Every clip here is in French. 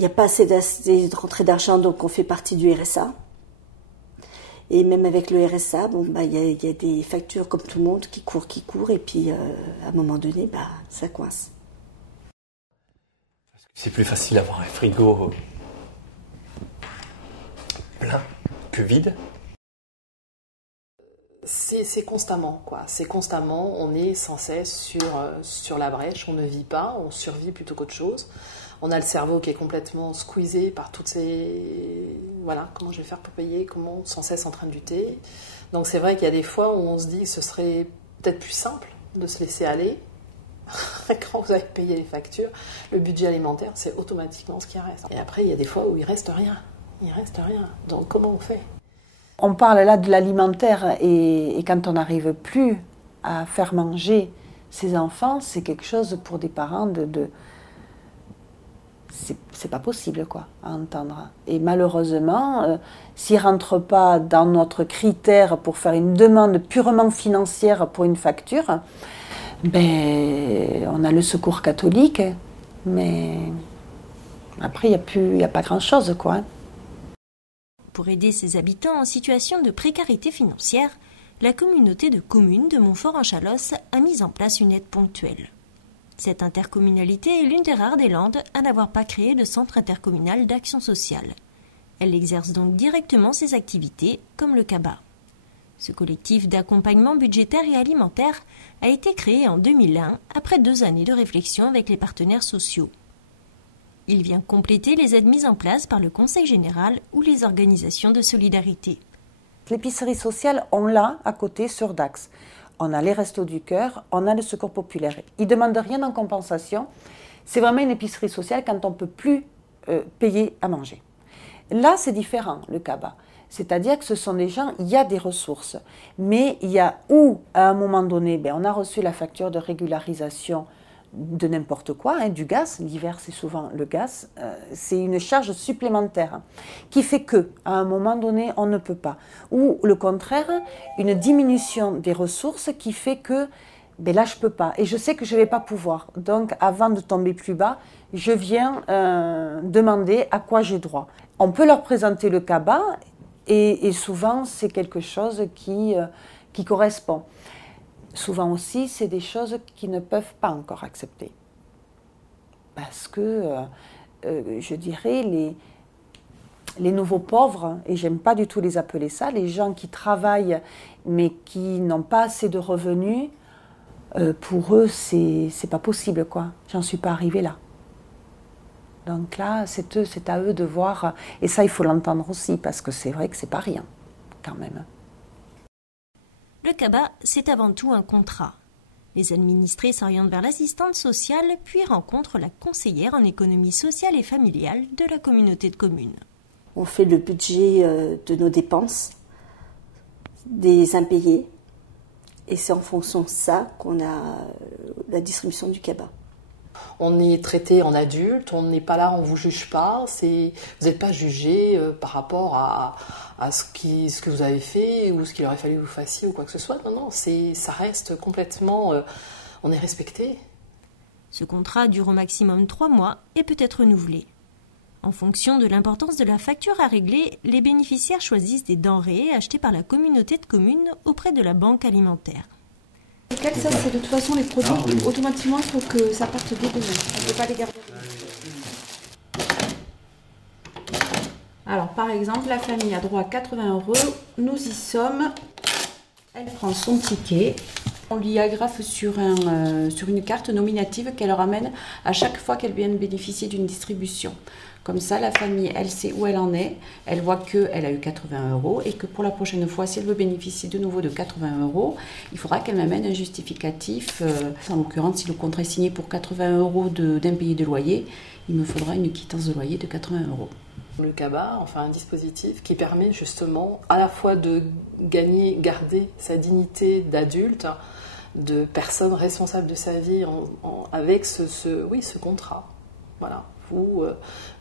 n'y a pas assez de rentrée d'argent, donc on fait partie du RSA. Et même avec le RSA, il y a des factures comme tout le monde qui courent, et puis à un moment donné, ça coince. C'est plus facile d'avoir un frigo plein que vide. C'est constamment, quoi. C'est constamment, on est sans cesse sur la brèche, on ne vit pas, on survit plutôt qu'autre chose. On a le cerveau qui est complètement squeezé par toutes ces... Voilà, comment je vais faire pour payer, comment sans cesse en train de lutter. Donc c'est vrai qu'il y a des fois où on se dit que ce serait peut-être plus simple de se laisser aller. Quand vous avez payé les factures, le budget alimentaire, c'est automatiquement ce qui reste. Et après, il y a des fois où il reste rien. Il reste rien. Donc comment on fait ? On parle là de l'alimentaire et quand on n'arrive plus à faire manger ses enfants, c'est quelque chose pour des parents c'est pas possible à entendre. Et malheureusement, s'ils ne rentrent pas dans notre critère pour faire une demande purement financière pour une facture, on a le secours catholique, mais après il n'y a pas grand-chose Pour aider ses habitants en situation de précarité financière, la communauté de communes de Montfort-en-Chalosse a mis en place une aide ponctuelle. Cette intercommunalité est l'une des rares des Landes à n'avoir pas créé de centre intercommunal d'action sociale. Elle exerce donc directement ses activités, comme le CABA. Ce collectif d'accompagnement budgétaire et alimentaire a été créé en 2001 après 2 années de réflexion avec les partenaires sociaux. Il vient compléter les aides mises en place par le Conseil général ou les organisations de solidarité. L'épicerie sociale, on l'a à côté sur Dax. On a les Restos du Cœur, on a le Secours populaire. Ils ne demandent rien en compensation. C'est vraiment une épicerie sociale quand on ne peut plus payer à manger. Là, c'est différent, le CABA. C'est-à-dire que ce sont des gens, il y a des ressources. Mais il y a où, à un moment donné, on a reçu la facture de régularisation de n'importe quoi, du gaz. L'hiver, c'est souvent le gaz. C'est une charge supplémentaire qui fait qu'à un moment donné, on ne peut pas. Ou le contraire, une diminution des ressources qui fait que là, je ne peux pas. Et je sais que je ne vais pas pouvoir. Donc, avant de tomber plus bas, je viens demander à quoi j'ai droit. On peut leur présenter le CABA et souvent, c'est quelque chose qui correspond. Souvent aussi, c'est des choses qu'ils ne peuvent pas encore accepter. Parce que, je dirais, les nouveaux pauvres, et j'aime pas du tout les appeler ça, les gens qui travaillent mais qui n'ont pas assez de revenus, pour eux, c'est pas possible, J'en suis pas arrivée là. Donc là, c'est à eux de voir, et ça, il faut l'entendre aussi, parce que c'est vrai que c'est pas rien, quand même. Le CABA, c'est avant tout un contrat. Les administrés s'orientent vers l'assistante sociale, puis rencontrent la conseillère en économie sociale et familiale de la communauté de communes. On fait le budget de nos dépenses, des impayés, et c'est en fonction de ça qu'on a la distribution du CABA. On est traité en adulte, on n'est pas là, on ne vous juge pas, vous n'êtes pas jugé par rapport à ce que vous avez fait ou ce qu'il aurait fallu que vous fassiez ou quoi que ce soit. Non, ça reste complètement... on est respecté. Ce contrat dure au maximum 3 mois et peut être renouvelé. En fonction de l'importance de la facture à régler, les bénéficiaires choisissent des denrées achetées par la communauté de communes auprès de la banque alimentaire. Ça, c'est de toute façon les produits, automatiquement, il faut que ça parte dès demain. On ne peut pas les garder. Alors, par exemple, la famille a droit à 80 €. Nous y sommes. Elle prend son ticket. On lui agrafe sur une carte nominative qu'elle ramène à chaque fois qu'elle vient de bénéficier d'une distribution. Comme ça, la famille, elle sait où elle en est. Elle voit qu'elle a eu 80 € et que pour la prochaine fois, si elle veut bénéficier de nouveau de 80 €, il faudra qu'elle m'amène un justificatif. En l'occurrence, si le contrat est signé pour 80 € d'impayé de loyer, il me faudra une quittance de loyer de 80 €. Le CABA, enfin un dispositif qui permet justement à la fois de garder sa dignité d'adulte, de personne responsable de sa vie avec ce contrat. Voilà.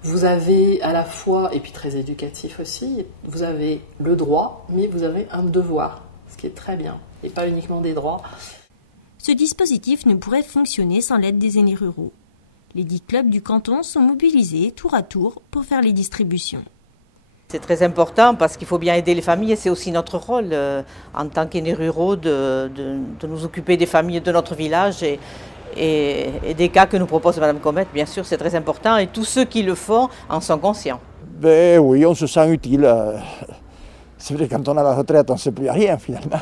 Vous avez à la fois, et puis très éducatif aussi, vous avez le droit, mais vous avez un devoir, ce qui est très bien, et pas uniquement des droits. Ce dispositif ne pourrait fonctionner sans l'aide des aînés ruraux. Les 10 clubs du canton sont mobilisés tour à tour pour faire les distributions. C'est très important parce qu'il faut bien aider les familles et c'est aussi notre rôle en tant qu'aînés ruraux de nous occuper des familles de notre village et des cas que nous propose Madame Comet. Bien sûr, c'est très important et tous ceux qui le font en sont conscients. Ben oui, on se sent utile. C'est vrai, quand on a la retraite, on ne sait plus rien finalement.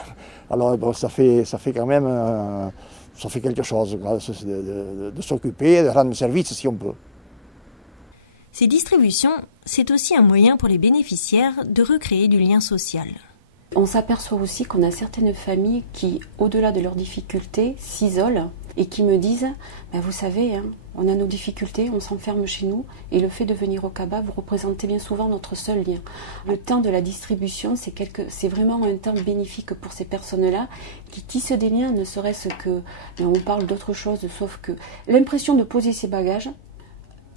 Alors bon, ça fait quand même ça fait quelque chose quoi, de s'occuper, de rendre service si on peut. Ces distributions, c'est aussi un moyen pour les bénéficiaires de recréer du lien social. On s'aperçoit aussi qu'on a certaines familles qui, au-delà de leurs difficultés, s'isolent et qui me disent ben vous savez, hein, on a nos difficultés, on s'enferme chez nous et le fait de venir au CABA, vous représentez bien souvent notre seul lien. Le temps de la distribution, c'est vraiment un temps bénéfique pour ces personnes-là qui tissent des liens, ne serait-ce que, ben, on parle d'autre chose, sauf que l'impression de poser ses bagages,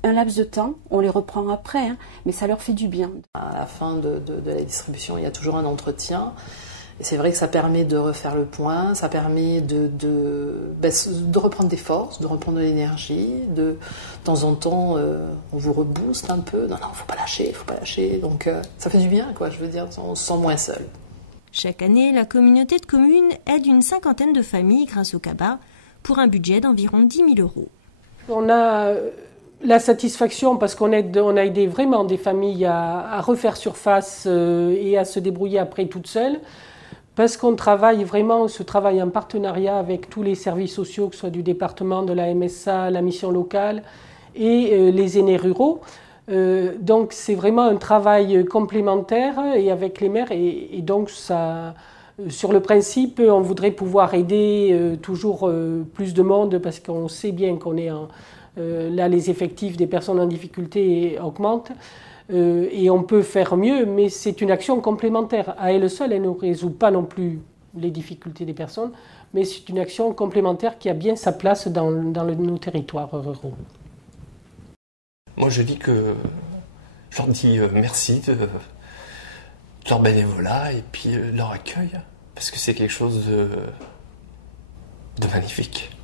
un laps de temps, on les reprend après, hein, mais ça leur fait du bien. À la fin de la distribution, il y a toujours un entretien. Et c'est vrai que ça permet de refaire le point, ça permet de reprendre des forces, de reprendre de l'énergie. De temps en temps, on vous rebooste un peu. Non, faut pas lâcher. Donc ça fait du bien, quoi. Je veux dire, on se sent moins seul. Chaque année, la communauté de communes aide une 50aine de familles grâce au CABA pour un budget d'environ 10 000 €. On a la satisfaction parce on a aidé vraiment des familles à refaire surface et à se débrouiller après toutes seules. Parce qu'on travaille vraiment, on se travaille en partenariat avec tous les services sociaux, que ce soit du département, de la MSA, la mission locale et les aînés ruraux. Donc c'est vraiment un travail complémentaire et avec les maires et donc ça, sur le principe, on voudrait pouvoir aider toujours plus de monde parce qu'on sait bien qu'on est là les effectifs des personnes en difficulté augmentent. Et on peut faire mieux, mais c'est une action complémentaire. À elle seule, elle ne résout pas non plus les difficultés des personnes, mais c'est une action complémentaire qui a bien sa place dans nos territoires ruraux. Moi, je leur dis merci de leur bénévolat et puis de leur accueil, parce que c'est quelque chose de magnifique.